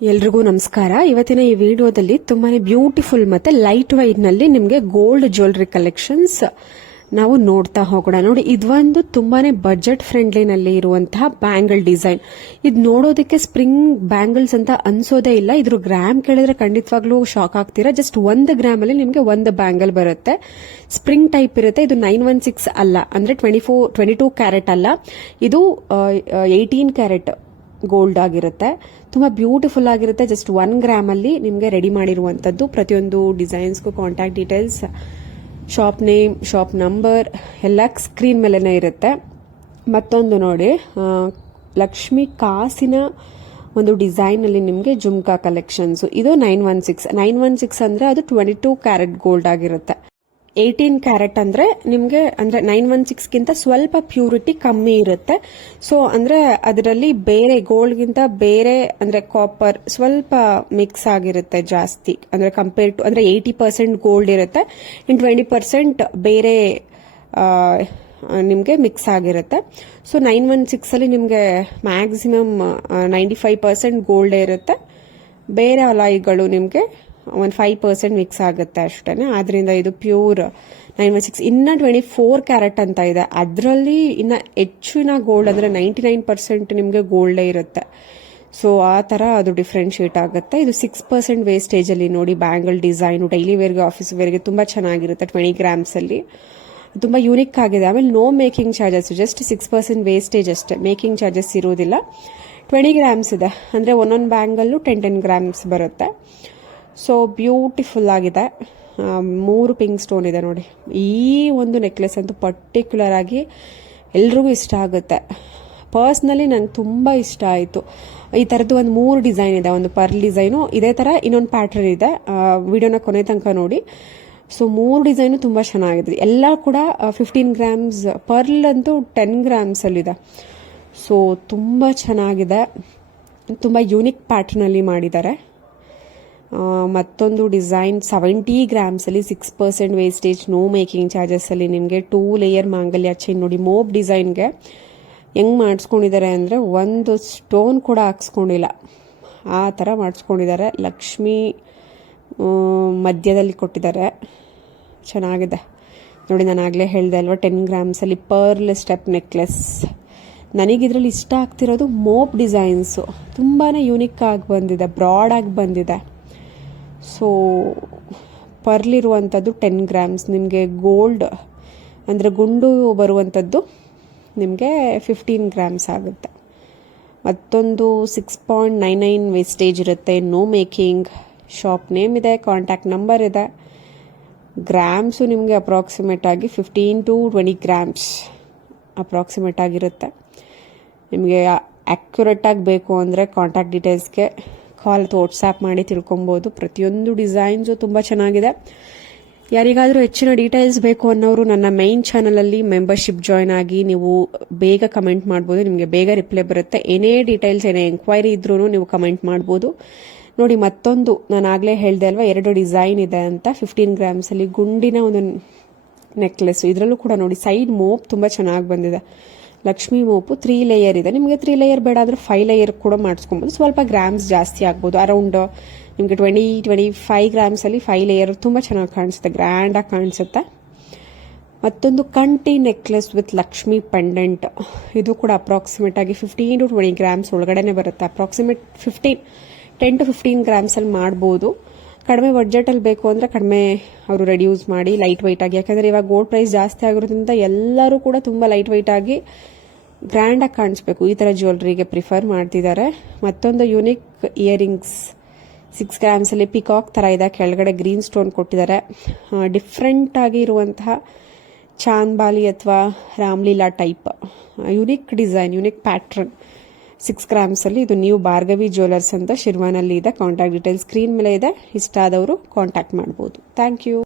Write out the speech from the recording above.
ಎಲ್ರಿಗೂ ನಮಸ್ಕಾರ. ಇವತ್ತಿನ ಈ ವಿಡಿಯೋದಲ್ಲಿ ತುಂಬಾನೇ ಬ್ಯೂಟಿಫುಲ್ ಮತ್ತೆ ಲೈಟ್ ವೈಟ್ ನಲ್ಲಿ ನಿಮಗೆ ಗೋಲ್ಡ್ ಜ್ಯುವೆಲರಿ ಕಲೆಕ್ಷನ್ಸ್ ನಾವು ನೋಡ್ತಾ ಹೋಗೋಣ. ನೋಡಿ, ಇದೊಂದು ತುಂಬಾನೇ ಬಜೆಟ್ ಫ್ರೆಂಡ್ಲಿ ನಲ್ಲಿ ಇರುವಂತಹ ಬ್ಯಾಂಗಲ್ ಡಿಸೈನ್. ಇದು ನೋಡೋದಕ್ಕೆ ಸ್ಪ್ರಿಂಗ್ ಬ್ಯಾಂಗಲ್ಸ್ ಅಂತ ಅನ್ಸೋದೇ ಇಲ್ಲ. ಇದ್ರ ಗ್ರಾಮ್ ಕೇಳಿದ್ರೆ ಖಂಡಿತವಾಗ್ಲೂ ಶಾಕ್ ಆಗ್ತೀರಾ. ಜಸ್ಟ್ 1 ಗ್ರಾಮ್ ಅಲ್ಲಿ ನಿಮಗೆ ಒಂದು ಬ್ಯಾಂಗಲ್ ಬರುತ್ತೆ. ಸ್ಪ್ರಿಂಗ್ ಟೈಪ್ ಇರುತ್ತೆ. ಇದು 916 ಅಲ್ಲ, ಅಂದ್ರೆ 22 ಕ್ಯಾರೆಟ್ ಅಲ್ಲ, ಇದು 18 ಕ್ಯಾರೆಟ್ ಗೋಲ್ಡ್ ಆಗಿರುತ್ತೆ. ತುಂಬಾ ಬ್ಯೂಟಿಫುಲ್ ಆಗಿರುತ್ತೆ. ಜಸ್ಟ್ 1 ಗ್ರಾಮ್ ಅಲ್ಲಿ ನಿಮಗೆ ರೆಡಿ ಮಾಡಿರುವಂತದ್ದು. ಪ್ರತಿಯೊಂದು ಡಿಸೈನ್ಸ್ಗೂ contact details, shop name, shop number ಎಲ್ಲ ಸ್ಕ್ರೀನ್ ಮೇಲೆನೇ ಇರುತ್ತೆ. ಮತ್ತೊಂದು ನೋಡಿ, ಲಕ್ಷ್ಮಿ ಕಾಸಿನ ಒಂದು ಡಿಸೈನ್ ಅಲ್ಲಿ ನಿಮಗೆ ಜುಮ್ಕಾ ಕಲೆಕ್ಷನ್ಸ್. ಇದು 916 ಅಂದ್ರೆ ಅದು 22 ಕ್ಯಾರೆಟ್ ಗೋಲ್ಡ್ ಆಗಿರುತ್ತೆ. 18 ಕ್ಯಾರೆಟ್ ಅಂದ್ರೆ ನಿಮಗೆ ಅಂದ್ರೆ 916ಗಿಂತ ಸ್ವಲ್ಪ ಪ್ಯೂರಿಟಿ ಕಮ್ಮಿ ಇರುತ್ತೆ. ಸೊ ಅಂದ್ರೆ ಅದರಲ್ಲಿ ಬೇರೆ ಗೋಲ್ಡ್ಗಿಂತ ಬೇರೆ ಅಂದ್ರೆ ಕಾಪರ್ ಸ್ವಲ್ಪ ಮಿಕ್ಸ್ ಆಗಿರುತ್ತೆ ಜಾಸ್ತಿ. ಅಂದ್ರೆ ಕಂಪೇರ್ ಟು ಅಂದ್ರೆ 80% ಗೋಲ್ಡ್ ಇರುತ್ತೆ, ಇನ್ 20% ಬೇರೆ ನಿಮಗೆ ಮಿಕ್ಸ್ ಆಗಿರುತ್ತೆ. ಸೊ 916 ಅಲ್ಲಿ ನಿಮಗೆ ಮ್ಯಾಕ್ಸಿಮಮ್ 95% ಗೋಲ್ಡ್ ಇರುತ್ತೆ. ಬೇರೆ ಅಲಾಯಿಗಳು ನಿಮಗೆ 5% ಮಿಕ್ಸ್ ಆಗುತ್ತೆ ಅಷ್ಟೇನೆ. ಆದ್ರಿಂದ ಇದು ಪ್ಯೂರ್ 916. ಇನ್ನ 24 ಕ್ಯಾರೆಟ್ ಅಂತ ಇದೆ, ಅದರಲ್ಲಿ ಇನ್ನ ಹೆಚ್ಚಿನ ಗೋಲ್ಡ್ ಅಂದ್ರೆ 99% ನಿಮಗೆ ಗೋಲ್ಡೇ ಇರುತ್ತೆ. ಸೊ ಆ ತರ ಅದು ಡಿಫ್ರೆನ್ಶಿಯೇಟ್ ಆಗುತ್ತೆ. ಇದು 6% ವೇಸ್ಟೇಜ್ ಅಲ್ಲಿ ನೋಡಿ ಬ್ಯಾಂಗಲ್ ಡಿಸೈನ್, ಡೈಲಿ ವೇರ್ಗೆ ಆಫೀಸ್ ವೇರ್ಗೆ ತುಂಬಾ ಚೆನ್ನಾಗಿರುತ್ತೆ. 20 ಗ್ರಾಮ್ಸ್ ಅಲ್ಲಿ ತುಂಬಾ ಯೂನಿಕ್ ಆಗಿದೆ. ಆಮೇಲೆ no making charges, just 6% wastage ಅಷ್ಟೇ, ಮೇಕಿಂಗ್ ಚಾರ್ಜಸ್ ಇರೋದಿಲ್ಲ. 20 ಗ್ರಾಮ್ಸ್ ಇದೆ ಅಂದ್ರೆ ಒಂದೊಂದು ಬ್ಯಾಂಗಲ್ಲು 10 ಗ್ರಾಮ್ಸ್ ಬರುತ್ತೆ. ಸೊ ಬ್ಯೂಟಿಫುಲ್ ಆಗಿದೆ. 3 ಪಿಂಕ್ ಸ್ಟೋನ್ ಇದೆ ನೋಡಿ. ಈ ಒಂದು ನೆಕ್ಲೆಸ್ ಅಂತೂ ಪರ್ಟಿಕ್ಯುಲರ್ ಆಗಿ ಎಲ್ರಿಗೂ ಇಷ್ಟ ಆಗುತ್ತೆ. ಪರ್ಸ್ನಲಿ ನಂಗೆ ತುಂಬಾ ಇಷ್ಟ ಆಯಿತು. ಈ ಥರದ್ದು ಒಂದು 3 ಡಿಸೈನ್ ಇದೆ. ಒಂದು ಪರ್ಲ್ ಡಿಸೈನು, ಇದೇ ಥರ ಇನ್ನೊಂದು ಪ್ಯಾಟರ್ನ್ ಇದೆ. ವಿಡಿಯೋನ ಕೊನೆ ತನಕ ನೋಡಿ. ಸೊ 3 ಡಿಸೈನು ತುಂಬ ಚೆನ್ನಾಗಿದೆ. ಎಲ್ಲ ಕೂಡ 15 ಗ್ರಾಮ್ಸ್. ಪರ್ಲ್ ಅಂತೂ 10 ಗ್ರಾಮ್ಸ್ ಅಲ್ಲಿದೆ. ಸೊ ತುಂಬ ಚೆನ್ನಾಗಿದೆ. ತುಂಬ ಯೂನಿಕ್ ಪ್ಯಾಟರ್ನಲ್ಲಿ ಮಾಡಿದ್ದಾರೆ. ಮತ್ತೊಂದು ಡಿಸೈನ್ 70 ಗ್ರಾಮ್ಸ್ ಅಲ್ಲಿ 6% ವೇಸ್ಟೇಜ್, ನೋ ಮೇಕಿಂಗ್ ಚಾರ್ಜಸ್ ಅಲ್ಲಿ ನಿಮಗೆ 2 ಲೇಯರ್ ಮಾಂಗಲ್ಯ ಚೈನ್ ನೋಡಿ. ಮೋಪ್ ಡಿಸೈನ್ಗೆ ಹೆಂಗ್ ಮಾಡಿಸ್ಕೊಂಡಿದ್ದಾರೆ ಅಂದ್ರೆ ಒಂದು ಸ್ಟೋನ್ ಕೂಡ ಹಾಕ್ಸ್ಕೊಂಡಿಲ್ಲ, ಆ ಥರ ಮಾಡಿಸ್ಕೊಂಡಿದ್ದಾರೆ. ಲಕ್ಷ್ಮಿ ಮಧ್ಯದಲ್ಲಿ ಕೊಟ್ಟಿದ್ದಾರೆ, ಚೆನ್ನಾಗಿದೆ ನೋಡಿ. ನಾನು ಆಗಲೇ ಹೇಳಿದೆ ಅಲ್ವಾ, 10 ಗ್ರಾಮ್ಸ್ ಅಲ್ಲಿ ಪರ್ಲ್ ಸ್ಟೆಪ್ ನೆಕ್ಲೆಸ್. ನನಗಿದ್ರಲ್ಲಿ ಇಷ್ಟ ಆಗ್ತಿರೋದು ಮೋಪ್ ಡಿಸೈನ್ಸು. ತುಂಬಾ ಯೂನಿಕ್ ಆಗಿ ಬಂದಿದೆ, ಬ್ರಾಡ್ ಆಗಿ ಬಂದಿದೆ. ಸೊ ಪರ್ಲಿರುವಂಥದ್ದು 10 ಗ್ರಾಮ್ಸ್. ನಿಮಗೆ ಗೋಲ್ಡ್ ಅಂದರೆ ಗುಂಡು ಬರುವಂಥದ್ದು ನಿಮಗೆ 15 ಗ್ರಾಮ್ಸ್ ಆಗುತ್ತೆ. ಮತ್ತೊಂದು 6.99 ವೇಸ್ಟೇಜ್ ಇರುತ್ತೆ, ನೋ ಮೇಕಿಂಗ್. ಶಾಪ್ ನೇಮ್ ಇದೆ, ಕಾಂಟ್ಯಾಕ್ಟ್ ನಂಬರ್ ಇದೆ. ಗ್ರಾಮ್ಸು ನಿಮಗೆ ಅಪ್ರಾಕ್ಸಿಮೇಟ್ ಆಗಿ 15 to 20 ಗ್ರಾಮ್ಸ್ ಅಪ್ರಾಕ್ಸಿಮೇಟ್ ಆಗಿರುತ್ತೆ. ನಿಮಗೆ ಆ್ಯಕ್ಯುರೇಟಾಗಿ ಬೇಕು ಅಂದರೆ ಕಾಂಟ್ಯಾಕ್ಟ್ ಡೀಟೇಲ್ಸ್ಗೆ ಕಾಲ್ ಅಥವಾ ವಾಟ್ಸ್ಆ್ಯಪ್ ಮಾಡಿ ತಿಳ್ಕೊಬೋದು. ಪ್ರತಿಯೊಂದು ಡಿಸೈನ್ಸು ತುಂಬ ಚೆನ್ನಾಗಿದೆ. ಯಾರಿಗಾದರೂ ಹೆಚ್ಚಿನ ಡೀಟೇಲ್ಸ್ ಬೇಕು ಅನ್ನೋರು ನನ್ನ ಮೈನ್ ಚಾನಲಲ್ಲಿ ಮೆಂಬರ್ಶಿಪ್ ಜಾಯ್ನ್ ಆಗಿ ನೀವು ಬೇಗ ಕಮೆಂಟ್ ಮಾಡ್ಬೋದು. ನಿಮಗೆ ಬೇಗ ರಿಪ್ಲೈ ಬರುತ್ತೆ. ಏನೇ ಡೀಟೇಲ್ಸ್, ಏನೇ ಎಂಕ್ವೈರಿ ಇದ್ರೂ ನೀವು ಕಮೆಂಟ್ ಮಾಡ್ಬೋದು. ನೋಡಿ, ಮತ್ತೊಂದು ನಾನು ಆಗಲೇ ಹೇಳಿದೆ ಅಲ್ವಾ, 2 ಡಿಸೈನ್ ಇದೆ ಅಂತ. 15 ಗ್ರಾಮ್ಸ್ ಅಲ್ಲಿ ಗುಂಡಿನ ಒಂದು ನೆಕ್ಲೆಸ್. ಇದರಲ್ಲೂ ಕೂಡ ನೋಡಿ ಸೈಡ್ ಮೋಪ್ ತುಂಬ ಚೆನ್ನಾಗಿ ಬಂದಿದೆ. ಲಕ್ಷ್ಮಿ ಮೋಪು 3 ಲೇಯರ್ ಇದೆ. ನಿಮಗೆ 3 ಲೇಯರ್ ಬೇಡ ಅಂದ್ರೆ 5 ಲೇಯರ್ ಕೂಡ ಮಾಡಿಸ್ಕೊಬೋದು. ಸ್ವಲ್ಪ ಗ್ರಾಮ್ಸ್ ಜಾಸ್ತಿ ಆಗ್ಬೋದು. ಅರೌಂಡ್ ನಿಮಗೆ 20-25 ಗ್ರಾಮ್ಸ್ ಅಲ್ಲಿ 5 ಲೇಯರ್ ತುಂಬ ಚೆನ್ನಾಗಿ ಕಾಣಿಸುತ್ತೆ, ಗ್ರ್ಯಾಂಡ್ ಆಗಿ ಕಾಣಿಸುತ್ತೆ. ಮತ್ತೊಂದು ಕಂಟಿ ನೆಕ್ಲೆಸ್ ವಿತ್ ಲಕ್ಷ್ಮಿ ಪೆಂಡೆಂಟ್. ಇದು ಕೂಡ ಅಪ್ರಾಕ್ಸಿಮೇಟ್ ಆಗಿ 15 to 20 ಗ್ರಾಮ್ಸ್ ಒಳಗಡೆನೆ ಬರುತ್ತೆ. ಅಪ್ರಾಕ್ಸಿಮೇಟ್ 10 to 15 ಗ್ರಾಮ್ಸ್ ಅಲ್ಲಿ ಮಾಡ್ಬೋದು. ಕಡಿಮೆ ಬಡ್ಜೆಟಲ್ಲಿ ಬೇಕು ಅಂದರೆ ಕಡಿಮೆ ಅವರು ರೆಡ್ಯೂಸ್ ಮಾಡಿ ಲೈಟ್ ವೈಟ್ ಆಗಿ, ಯಾಕಂದರೆ ಇವಾಗ ಗೋಲ್ಡ್ ಪ್ರೈಸ್ ಜಾಸ್ತಿ ಆಗಿರೋದ್ರಿಂದ ಎಲ್ಲರೂ ಕೂಡ ತುಂಬ ಲೈಟ್ ವೈಟ್ ಆಗಿ ಗ್ರ್ಯಾಂಡಾಗಿ ಕಾಣಿಸ್ಬೇಕು, ಈ ಥರ ಜ್ಯುವೆಲ್ರಿಗೆ ಪ್ರಿಫರ್ ಮಾಡ್ತಿದ್ದಾರೆ. ಮತ್ತೊಂದು ಯೂನಿಕ್ ಇಯರಿಂಗ್ಸ್ 6 ಗ್ರಾಮ್ಸ್ ಅಲ್ಲಿ ಪಿಕಾಕ್ ಥರ ಇದೆ. ಕೆಳಗಡೆ ಗ್ರೀನ್ ಸ್ಟೋನ್ ಕೊಟ್ಟಿದ್ದಾರೆ. ಡಿಫ್ರೆಂಟ್ ಆಗಿ ಇರುವಂತಹ ಚಾಂದ್ಬಾಲಿ ಅಥವಾ Ramlila type unique design, unique pattern. 6 grams ಅಲ್ಲಿ ಇದು ನ್ಯೂ ಭಾರ್ಗವಿ ಜ್ಯುವೆಲರ್ಸ್ ಅಂತ ಶಿರ್ವಾನಲ್ಲಿ ಇದೆ. ಕಾಂಟ್ಯಾಕ್ಟ್ ಡೀಟೇಲ್ಸ್ ಸ್ಕ್ರೀನ್ ಮೇಲೆ ಇದೆ. ಇಷ್ಟ ಆದವರು ಕಾಂಟ್ಯಾಕ್ಟ್ ಮಾಡ್ಬೋದು. Thank you.